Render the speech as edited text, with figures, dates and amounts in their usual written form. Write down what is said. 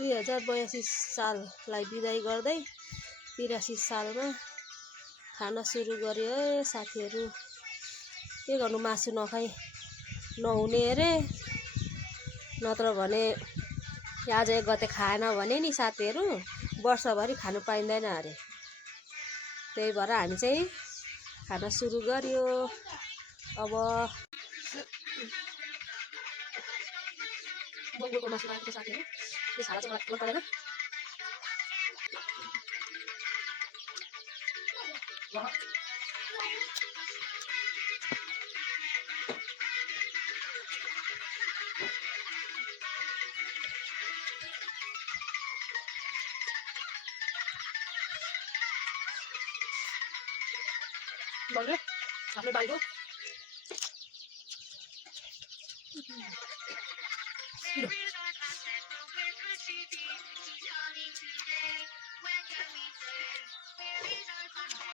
2082 साललाई बिदाई गर्दै 83 सालमा खान सुरु गर्यो। साथीहरू के गर्नु, मासु नखाई नहुने अरे, नत्र भने आज 1 गते खाएन भने नि साथीहरू वर्षभरि खानु पाइँदैन अरे। त्यही भएर हामी चाहिँ खान सुरु गर्यो। अब बङ्गुरको मासु आएको साथीहरू, त्यो छाला चाहिँ मलाई मन परेन। बङ्गुर आफ्नो बाइको